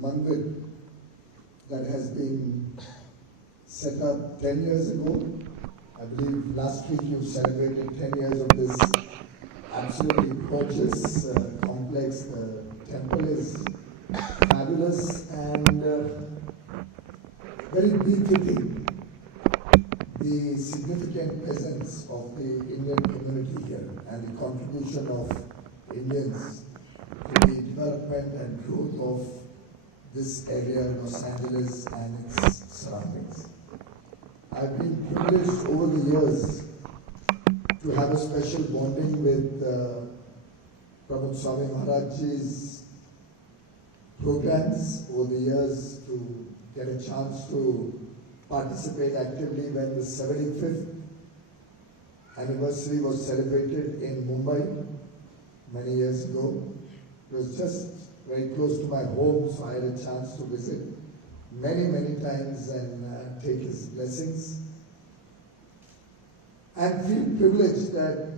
mandir that has been set up 10 years ago. I believe last week you celebrated 10 years of this absolutely gorgeous complex. The temple is fabulous and very befitting the significant presence of the Indian community here and the contribution of Indians to the development and growth of this area, Los Angeles and its surroundings. I've been privileged over the years to have a special bonding with Prabhu Swami Maharajji's programs over the years, to get a chance to participate actively when the 75th anniversary was celebrated in Mumbai many years ago. It was just very close to my home, so I had a chance to visit many times and take his blessings. And feel privileged that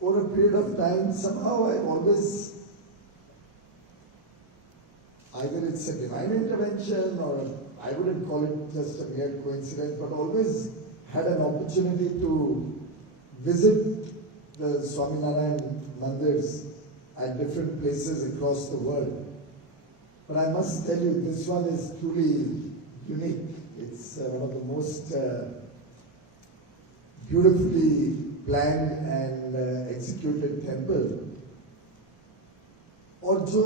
over a period of time, somehow I've always, either it's a divine intervention or I wouldn't call it just a mere coincidence, but always had an opportunity to visit the Swaminarayan mandirs at different places across the world. But I must tell you, this one is truly unique. It's one of the most beautifully planned and executed temple. और जो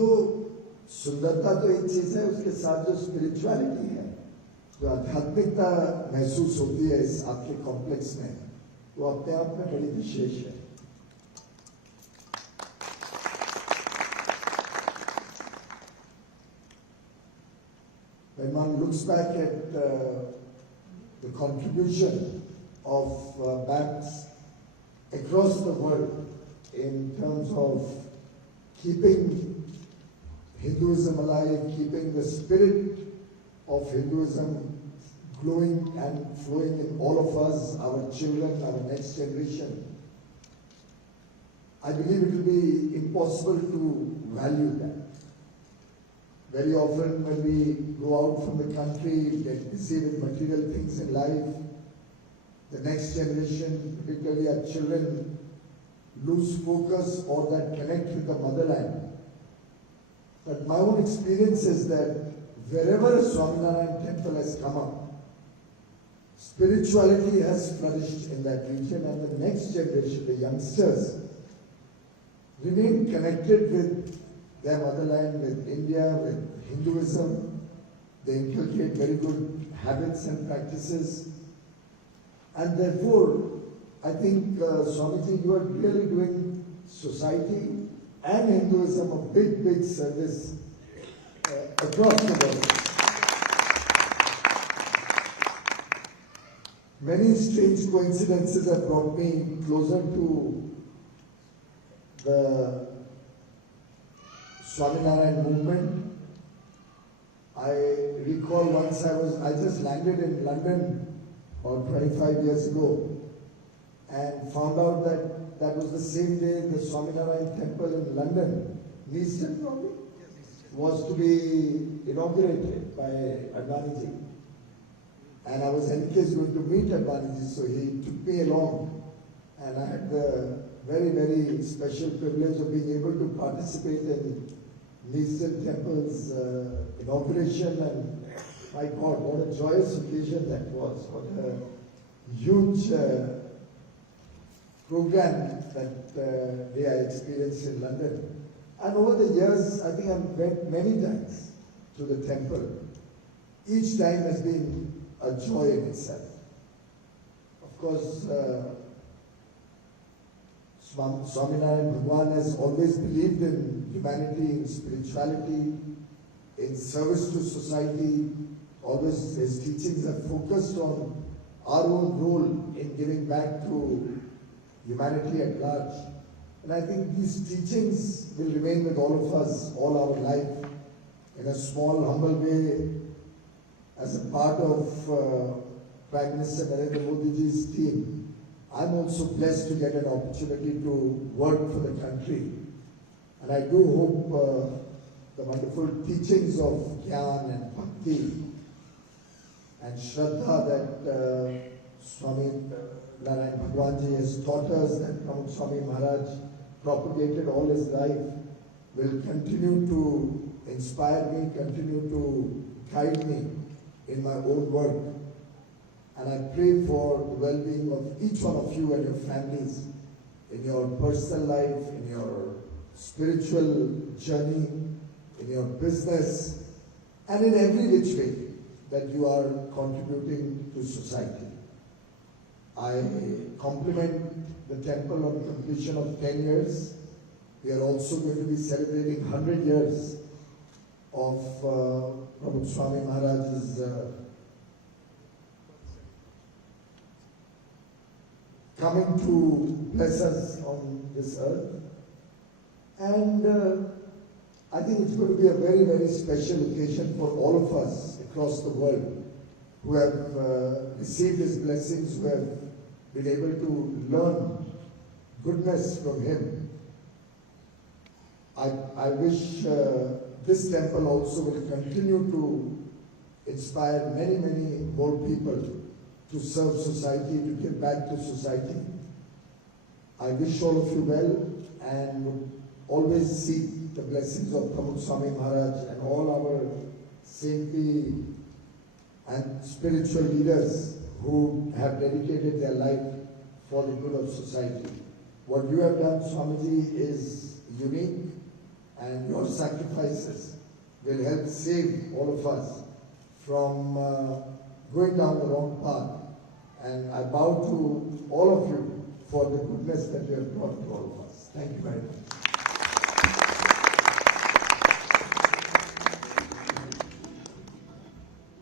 सुंदरता तो एक चीज है, उसके साथ जो स्पिरिचुअलिटी है, जो आध्यात्मिकता महसूस होती है इस आपके कॉम्प्लेक्स में, वो अपने आप में बड़ी विशेष है. When one looks back at the contribution of BAPs across the world in terms of keeping Hinduism alive, keeping the spirit of Hinduism glowing and flowing in all of us, our children, our next generation, I believe it will be impossible to value that. Very often when we go out from the country, get busy with material things in life, the next generation, particularly our children, lose focus or that connect with the motherland. But my own experience is that wherever a Swaminarayan temple has come up, spirituality has flourished in that region, and the next generation, the youngsters, remain connected with their motherland, with India, with Hinduism. They inculcate very good habits and practices. And therefore, I think, Swamiji, you are really doing society and Hinduism a big service across the world. Many strange coincidences have brought me closer to the Swaminarayan movement. I recall once I just landed in London about 25 years ago and found out that that was the same day the Swaminarayan temple in London, Easton probably, was to be inaugurated by Advaniji. And I was in case going to meet Advaniji, so he took me along, and I had the very special privilege of being able to participate in Easton Temple's inauguration, and my God, what a joyous occasion that was. What a huge program that day I experienced in London. And over the years, I think I've went many times to the temple. Each time has been a joy in itself. Of course, Swaminarayan Bhagwan has always believed in humanity, in spirituality, in service to society. Always his teachings have focused on our own role in giving back to humanity at large. And I think these teachings will remain with all of us all our life in a small, humble way. As a part of Prime Minister Narendra Modi's team, I'm also blessed to get an opportunity to work for the country. And I do hope the wonderful teachings of Gyan and Bhakti and Shraddha that Swaminarayan Bhagwanji has taught us, that Pramukh Swami Maharaj propagated all his life, will continue to inspire me, continue to guide me in my own work. And I pray for the well-being of each one of you and your families in your personal life, in your spiritual journey, in your business, and in every which way that you are contributing to society. I compliment the temple on completion of 10 years. We are also going to be celebrating 100 years of Pramukh Swami Maharaj's coming to bless us on this earth. And I think it's going to be a very, very special occasion for all of us across the world who have received his blessings, who have been able to learn goodness from him. I wish this temple also will continue to inspire many, many more people to serve society, to give back to society. I wish all of you well and would always seek the blessings of Pramukh Swami Maharaj and all our saintly and spiritual leaders who have dedicated their life for the good of society. What you have done, Swamiji, is unique, and your sacrifices will help save all of us from going down the wrong path. And I bow to all of you for the goodness that you have brought to all of us. Thank you very much.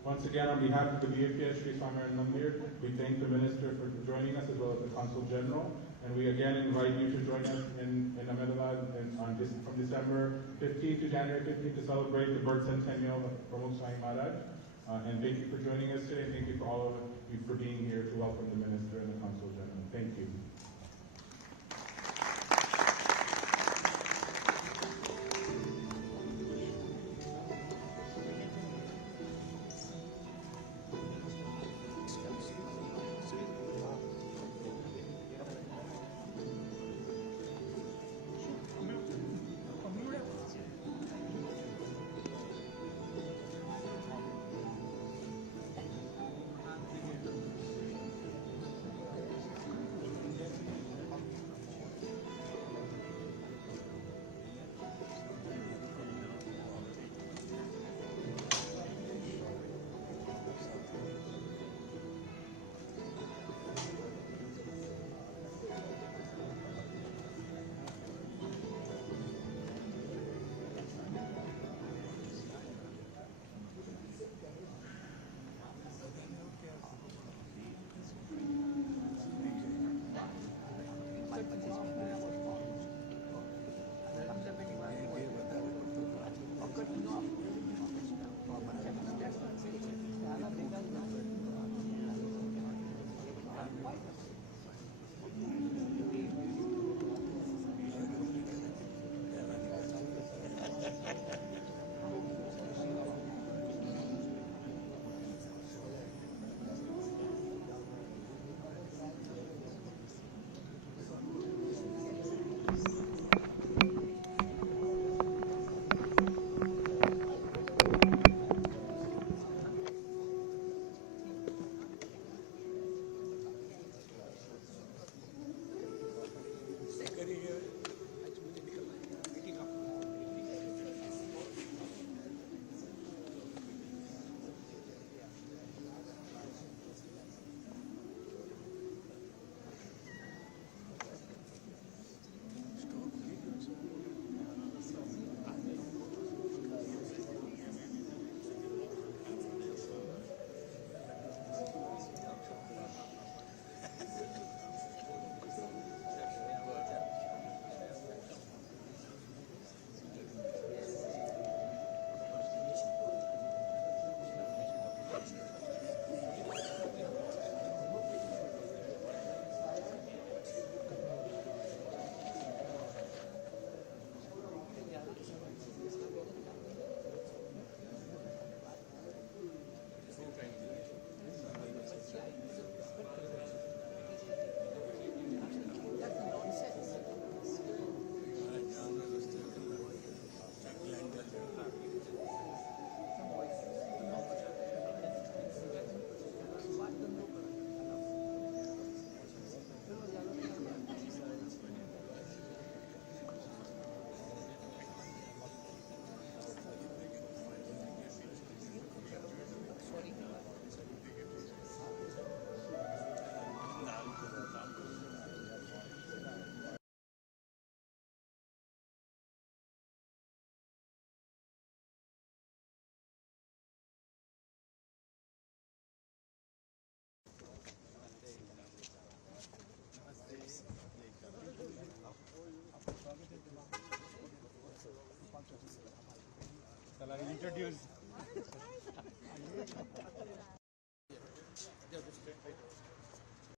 Once again, on behalf of the BFPS Shri Swaminarayan, we thank the Minister for joining us, as well as the Consul General. And we again invite you to join us in Ahmedabad from December 15th to January 15th to celebrate the birth centennial of Pramukh Swami Maharaj. And thank you for joining us today. Thank you for all of you for being here to welcome the Minister and the Consul General. Thank you.